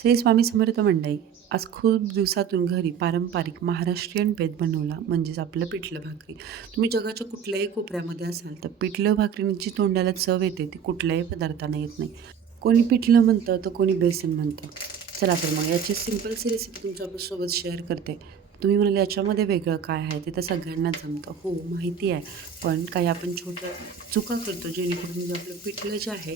श्री स्वामी समर्थ मंडळी. आज खूप दिवसातून घरी पारंपरिक महाराष्ट्रीयन बेत बनवला, म्हणजेच आपलं पिठलं भाकरी. तुम्ही जगाच्या कुठल्याही कोपऱ्यामध्ये असाल तर पिठलं भाकरीची तोंडाला चव येते ती कुठल्याही पदार्थांना येत नाही. कोणी पिठलं म्हणतं तर कोणी बेसन म्हणतं. चला तर मग याची सिंपलशी रेसिपी तुमच्यासोबत शेअर करते. तुम्ही म्हणाले याच्यामध्ये वेगळं काय आहे, ते तर सगळ्यांनाच जमतं. हो, माहिती आहे. पण काही आपण छोट्या चुका करतो जेणेकरून जे आपलं पिठलं जे आहे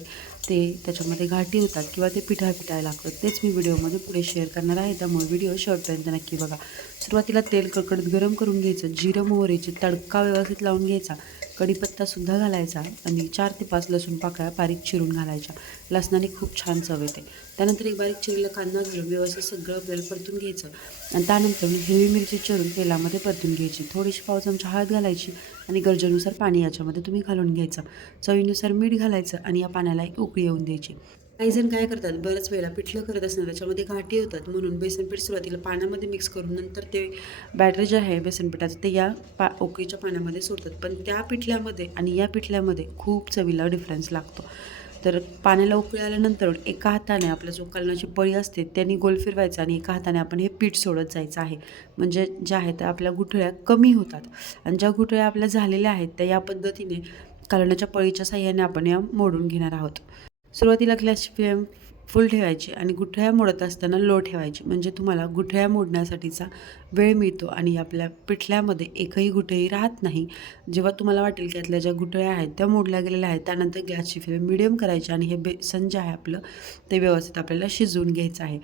ते त्याच्यामध्ये गाठी होतात किंवा ते पिठायला लागतं. तेच मी व्हिडिओमध्ये पुढे शेअर करणार आहे. त्यामुळे व्हिडिओ शेवटपर्यंत नक्की बघा. सुरुवातीला तेल कडकडीत गरम करून घ्यायचं, जिरं मोहरीची तडका व्यवस्थित लावून घ्यायचा, कढीपत्तासुद्धा घालायचा आणि 4 ते 5 लसूण पाकळ्या बारीक चिरून घालायच्या. लसणाने खूप छान चव येते. त्यानंतर एक बारीक चिरलेला कांदा घालून व्यवस्थित सगळं आपल्याला परतून घ्यायचं आणि त्यानंतर हिरवी मिरची चिरून तेलामध्ये परतून घ्यायची. थोडीशी पाव चमचा हळद घालायची आणि गरजेनुसार पाणी याच्यामध्ये तुम्ही घालून घ्यायचं. चवीनुसार मीठ घालायचं आणि या पाण्याला एक उकळी येऊन द्यायची. काही जण काय करतात, बऱ्याच वेळेला पिठलं करत असताना त्याच्यामध्ये गाठी होतात, म्हणून बेसन पीठ सुरुवातीला पाण्यामध्ये मिक्स करून नंतर ते बॅटर जे आहे बेसन पिठाचं ते या उकळीच्या पाण्यामध्ये सोडतात. पण त्या पिठल्यामध्ये आणि या पिठल्यामध्ये खूप चवीला डिफरन्स लागतो. तर पाण्याला उकळी आल्यानंतर एका हाताने आपला जो कलनाची पळी असते त्यांनी गोल फिरवायचा आणि एका हाताने आपण हे पीठ सोडत जायचं आहे. म्हणजे ज्या आहेत त्या आपल्या गुठळ्या कमी होतात आणि ज्या गुठळ्या आपल्या झालेल्या आहेत त्या या पद्धतीने कलनाच्या पळीच्या साहाय्याने आपण या मोडून घेणार आहोत. सुरुवातीला गॅसची फ्लेम फुल ठेवायची आणि गुठळ्या मोडत असताना लो ठेवायची, म्हणजे तुम्हाला गुठळ्या मोडण्यासाठीचा वेळ मिळतो आणि आपल्या पिठल्यामध्ये एकही गुठळी राहत नाही. जेव्हा तुम्हाला वाटेल की यातल्या ज्या गुठळ्या आहेत त्या मोडल्या गेलेल्या आहेत त्यानंतर गॅसची फ्लेम मिडियम करायची आणि हे बेसन जे आहे आपलं ते व्यवस्थित आपल्याला शिजवून घ्यायचं आहे.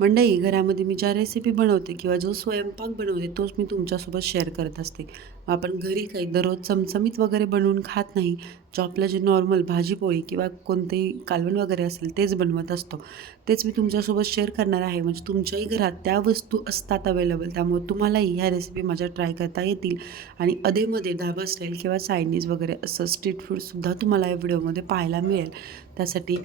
मंडळी, घरामध्ये मी ज्या रेसिपी बनवते किंवा जो स्वयंपाक बनवते तोच मी तुमच्यासोबत शेअर करत असते. आपण घरी काही दररोज चमचमीत वगैरे बनवून खात नाही. जो आपलं जे नॉर्मल भाजीपोळी किंवा कोणतेही कालवण वगैरे असेल तेच बनवत असतो. तेच मी तुमच्यासोबत शेअर करणार आहे. म्हणजे तुमच्याही घरात त्या वस्तू असतात अवेलेबल, त्यामुळे तुम्हालाही ह्या रेसिपी माझ्या ट्राय करता येतील आणि अधेमध्ये ढाबा स्टाईल किंवा चायनीज वगैरे असं स्ट्रीट फूडसुद्धा तुम्हाला या व्हिडिओमध्ये पाहायला मिळेल. त्यासाठी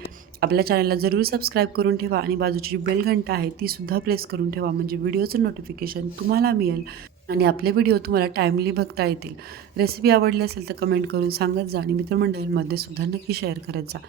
आपल्या चॅनलला जरूर सबस्क्राईब करून ठेवा आणि बाजूची बेल घंटा आहे तीसुद्धा प्रेस करून ठेवा, म्हणजे व्हिडिओचं नोटिफिकेशन तुम्हाला मिळेल आणि आपले व्हिडिओ तुम्हाला टाईमली बघता येतील. रेसिपी आवडली असेल तर कमेंट करून सांगत जा आणि मित्रमंडळींमध्ये सुद्धा नक्की शेअर करत जा.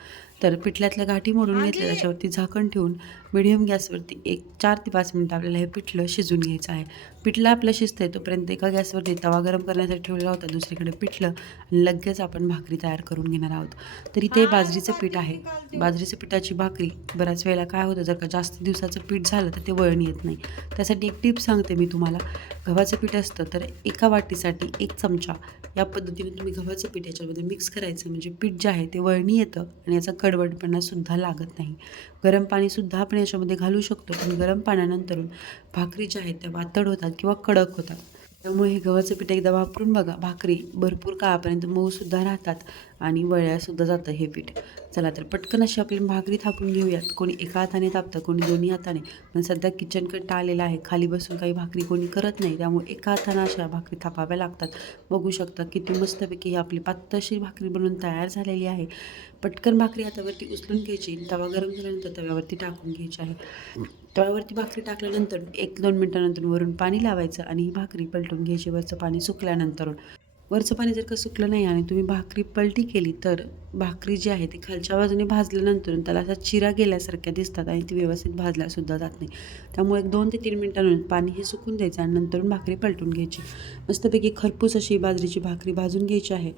तर पिठल्यातल्या गाठी मोडून घेतल्या त्याच्यावरती झाकण ठेवून मिडियम गॅसवरती एक 4 ते 5 मिनटं आपल्याला हे पिठलं शिजून घ्यायचं आहे. पिठलं आपलं शिजतंय तोपर्यंत एका गॅसवरती तवा गरम करण्यासाठी ठेवलेला होता, दुसरीकडे पिठलं आणि लगेच आपण भाकरी तयार करून घेणार आहोत. तर इथे बाजरीचं पीठ आहे. बाजरीच्या पिठाची भाकरी बऱ्याच वेळेला काय होतं, जर का जास्त दिवसाचं पीठ झालं तर ते वळण येत नाही. त्यासाठी एक टिप सांगते मी तुम्हाला. गव्हाचं पीठ असतं तर एका वाटीसाठी 1 चमचा या पद्धतीने तुम्ही गव्हाचं पीठ याच्यामध्ये मिक्स करायचं, म्हणजे पीठ जे आहे ते वळणी येतं आणि याचा कडवटपणासुद्धा लागत नाही. गरम पाणीसुद्धा आपण याच्यामध्ये घालू शकतो, पण गरम पाण्यानंतरून भाकरी ज्या आहेत त्या वातड होतात किंवा कडक होतात. त्यामुळे हे गव्हाचं पीठ एकदा वापरून बघा. भाकरी भरपूर काळापर्यंत मऊसुद्धा राहतात आणि वळल्यासुद्धा जातं हे पीठ. चला तर पटकन अशी आपली भाकरी थापून घेऊयात. कोणी एका हाताने थापतं, कोणी दोन्ही हाताने. पण सध्या किचन कट्टा आलेला आहे, खाली बसून काही भाकरी कोणी करत नाही, त्यामुळे एका हाताने अशा भाकरी थापाव्या लागतात. बघू शकता किती मस्तपैकी ही आपली पातळशी भाकरी बनवून तयार झालेली आहे. पटकन भाकरी हातावरती उचलून घ्यायची, तवा गरम झाल्यानंतर तव्यावरती टाकून घ्यायची आहे. तव्यावरती भाकरी टाकल्यानंतर 1-2 मिनिटानंतर वरून पाणी लावायचं आणि ही भाकरी पलटून घ्यायची वरचं पाणी सुकल्यानंतर. वरचं पाणी जर का सुकलं नाही आणि तुम्ही भाकरी पलटी केली तर भाकरी जी आहे ती खालच्या बाजूने भाजल्यानंतर त्याला असा चिरा गेल्यासारख्या दिसतात आणि ती व्यवस्थित भाजल्यासुद्धा जात नाही. त्यामुळे 1-2 ते 3 मिनिटांनंतर पाणी हे सुकून द्यायचं आणि नंतरून भाकरी पलटून घ्यायची. मस्तपैकी खरपूस अशी बाजरीची भाकरी भाजून घ्यायची आहे.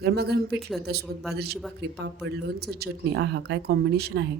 गरमागरम पिठलं त्यासोबत बाजरीची भाकरी, पापड, लोणचं, चटणी, आहा काय कॉम्बिनेशन आहे.